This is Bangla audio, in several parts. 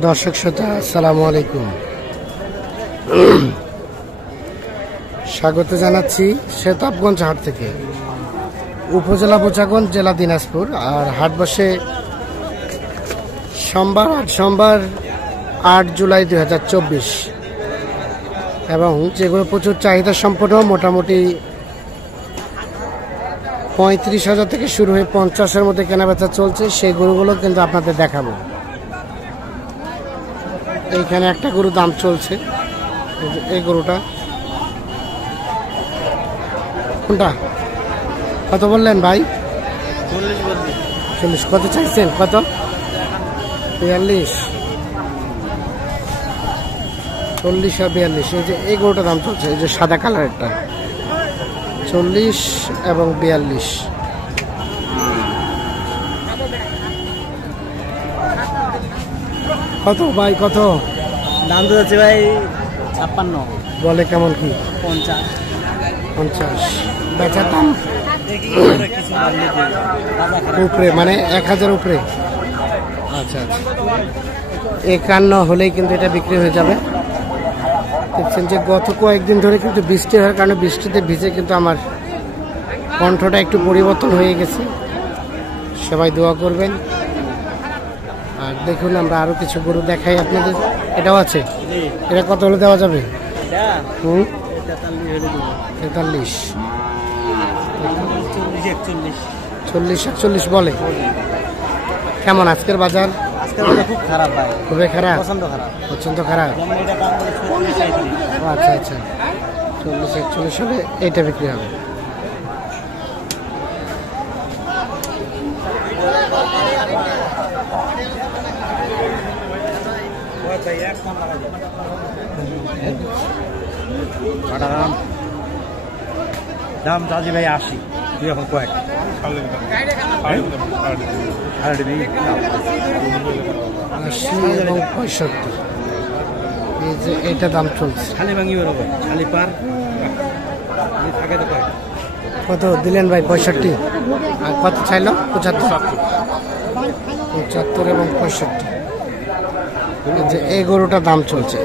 দর্শক শ্রোতা আসসালামু আলাইকুম, স্বাগত জানাচ্ছি শেতাবগঞ্জ হাট থেকে। উপজেলা বোচাগঞ্জ, জেলা দিনাজপুর। আর হাট বসে সোমবার 8 জুলাই 2024 এবং যেগুলো প্রচুর চাহিদা সম্পন্ন, মোটামুটি 35,000 থেকে শুরু হয়ে 50-এর মধ্যে কেনাবেচা চলছে, সেই গরুগুলো কিন্তু আপনাদের দেখাবো। এইখানে একটা গরু দাম চলছে, এই গরুটা কোনটা কত বললেন ভাই? 40। কত চাইছেন? কত? 42। 40 আর 42। এই যে এই গরুটার দাম চলছে, এই যে সাদা কালারেরটা 40 এবং 42। কত ভাই? কত দাম তো যাচ্ছে ভাই 56। বলে কেমন কি? 50। বেচার দাম উপরে, মানে 1000 উপরে। আচ্ছা আচ্ছা, 51 হলেই কিন্তু এটা বিক্রি হয়ে যাবে। দেখছেন যে গত কয়েকদিন ধরে কিন্তু বৃষ্টি হওয়ার কারণে বৃষ্টিতে ভিজে কিন্তু আমার কণ্ঠটা একটু পরিবর্তন হয়ে গেছে। সবাই দোয়া করবেন। আর দেখুন, আমরা আরো কিছু গরু দেখাই আপনাদের। এটাও আছে, এটা কত হলে দেওয়া যাবে? 43। 40-41 বলে। কেমন আজকের বাজার? খুব খারাপ ভাই, খুবই খারাপ, পছন্দ খারাপ। খারাপ। আচ্ছা আচ্ছা, 40-41 হলে এইটা বিক্রি হবে। দাম চাচ্ছি ভাই 80। তুই এখন কয়েক 80 এবং 65। এই যে এটা দাম চলছে। খালি ভাঙি বেরোবে, খালি পার থাকে তো কয়েক। কত দিলেন ভাই? 65। আর কত চাইল? 75 এবং 65। এই যে এই গরুটার দাম চলছে।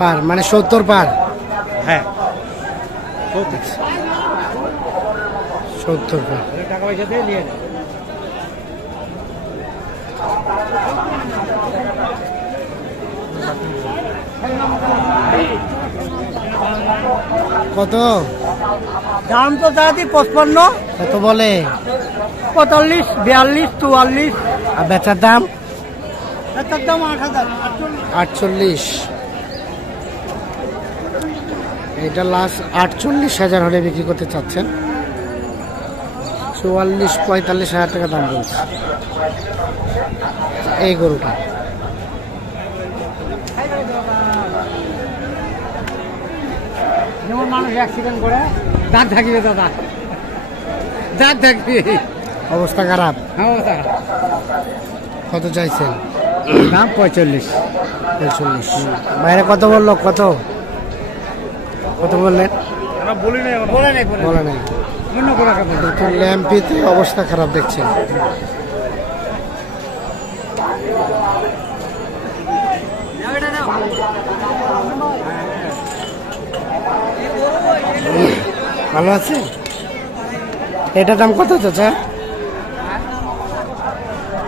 পার মানে 70 পার। হ্যাঁ, 70 পার। টাকা পয়সা দিয়ে নিয়ে কত দাম তো দাদি 55। কত বলে? 45, 42, 44। আর বেচার দাম? এটার দাম 8000। 48। এটা লাস্ট 48,000 হলে বিক্রি করতে চাচ্ছেন। 44-45 হাজার টাকা দাম বলছে এই গরুটা। যেমন মানুষ অ্যাক্সিডেন্ট করে দাঁত থাকিবে, দাদা দাঁত থাকবে। অবস্থা খারাপ। হ্যাঁ, কত চাইছেন? দাম 45। বাইরে কত বললো? কত বললেন? বলে নাই। ল্যাম্পিতে অবস্থা খারাপ দেখছেন। ভালো আছে। এটার দাম কত চাচা?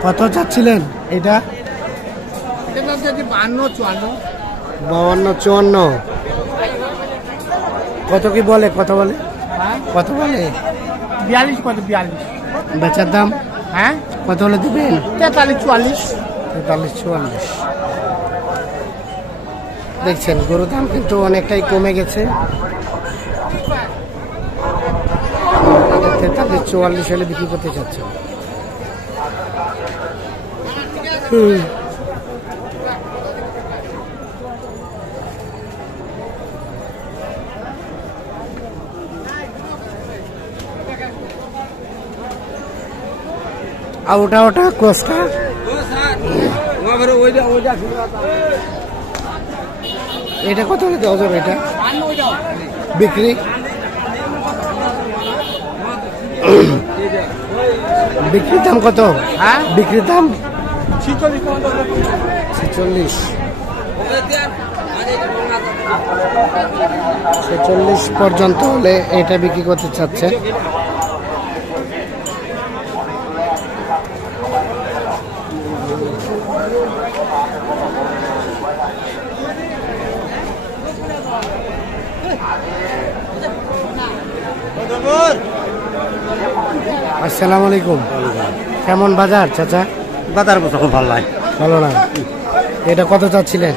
কত চাচ্ছিলেন এটা? 52-54। কত কি বলে? কত বলে? 42। কত 42? বেচার দাম? হ্যাঁ, কত হলে দিবেন? 43-44। 43-44। দেখছেন গরুর দাম কিন্তু অনেকটাই কমে গেছে। 43-44 হলে বিক্রি করতে চাচ্ছে। ওটা ক্রসটা এটা কত হলে দেওয়া যাবে? এটা বিক্রি বিক্রির দাম কত? হ্যাঁ বিক্রির দাম 46 46। 46 পর্যন্ত হলে এটা বিক্রি করতে চাচ্ছে। আসসালামু আলাইকুম। কেমন বাজার চাচা? বাজার বসে খুব ভালো লাগে। ভালো না। এটা কত চাচ্ছিলেন?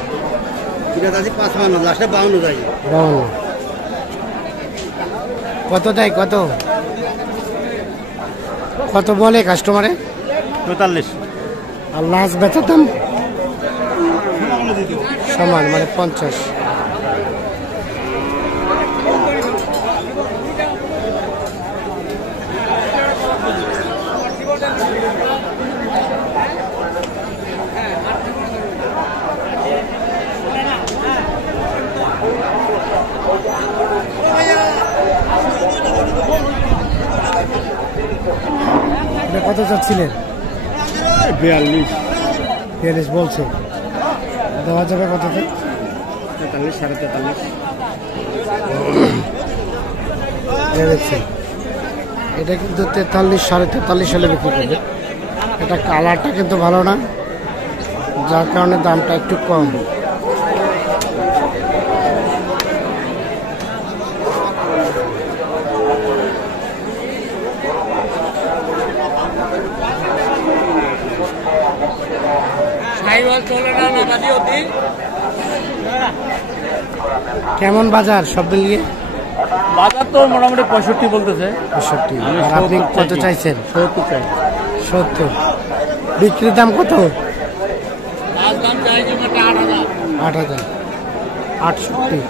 এটা আছে 55, লাস্টে 52 যায়। 52। কত দেয়? কত কত বলে কাস্টমারে? 44। আর লাস্ট বেচার দাম সমান মানে 50। এটা কত চাচ্ছিলেন? 42, 42 বলছে। দেওয়া যাবে কততে? 43, 43.5। ভেবেছি এটা কিন্তু 43, 43.5 সালে বিক্রি করবে। এটা কালারটা কিন্তু ভালো না, যার কারণে দামটা একটু কম। কেমন বাজার সব মিলিয়ে? বাজার তো মোটামুটি 65 বলতেছে। 65। আর আপনি কত চাইছেন? 70 চাই। 70। বিক্রির দাম কত? 8,000। 68।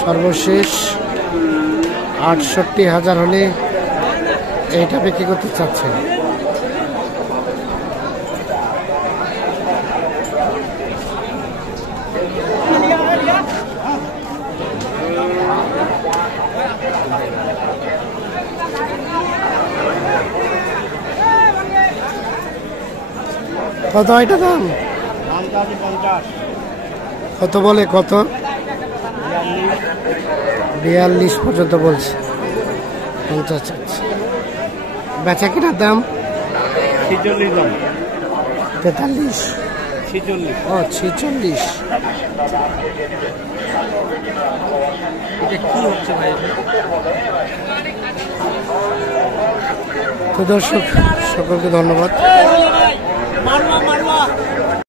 সর্বশেষ 68,000 হলে এইটা বিক্রি করতে চাচ্ছেন। কত এটা দাম? কত বলে? কত? 42 পর্যন্ত বলছে। 50 চাচ্ছে। বেচা কিনার দাম 46 দাম। 43। 46। ও 46। এটা কি হচ্ছে ভাই? তো দর্শক সকলকে ধন্যবাদ।